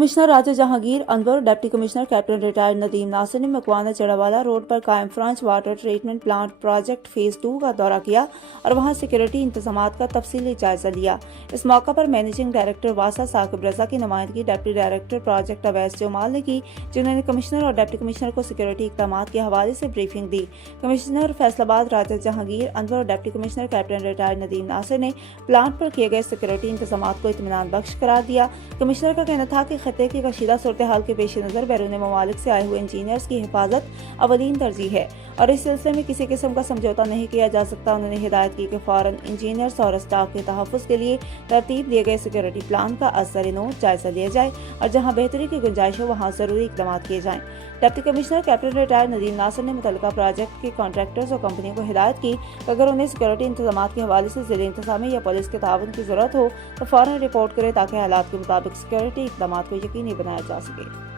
Commissioner राजा Jahangir Anwar, deputy commissioner captain retired Nadeem Nasir ने Makwana चढ़ावाला road पर कायम French water treatment plant project phase 2 का दौरा किया और वहां सिक्योरिटी इंतजामात का तफसीली जायजा लिया। इस मौका पर मैनेजिंग डायरेक्टर वासा साकिब रजा की नुमाइंदगी deputy director project Awais Jamal ने की, जिन्होंने कमिश्नर और डिप्टी कमिश्नर को सिक्योरिटी इकदाम के हवाले से ब्रीफिंग दी। कमिश्नर फैसलाबाद राजा जहांगीर अनवर और deputy commissioner captain retired Nadeem Nasir ने प्लांट पर किए गए सिक्योरिटी इंतजाम को इत्मीनान बख्श करार दिया। कमिश्नर का कहना था कि खत्ते की कशीदा सूरत हाल के पेश नज़र बैरून ममालिक से आए हुए इंजीनियर्स की हिफाजत अवलीन तरजीह है और इस सिलसिले में किसी किस्म का समझौता नहीं किया जा सकता। उन्होंने हिदायत की कि फौरन इंजीनियर्स और स्टाफ के तहफ़्फ़ुज़ के लिए तरतीब दिए गए सिक्योरिटी प्लान का असर-ए-नौ जायजा लिया जाए और जहां बेहतरी की गुंजाइश हो वहां ज़रूरी इक़दाम किए जाएं। Deputy commissioner captain retired Nadeem Nasir ने मुतल्लिका प्रोजेक्ट के कॉन्ट्रैक्टर्स और कंपनियों को हिदायत की कि अगर उन्हें सिक्योरिटी इंतजाम के हवाले से ज़िले इंतज़ामी या पुलिस के ताउन की ज़रूरत हो तो फौरन रिपोर्ट करें ताकि हालात के मुताबिक सिक्योरिटी इक़दाम को यकीनी बनाया जा सके।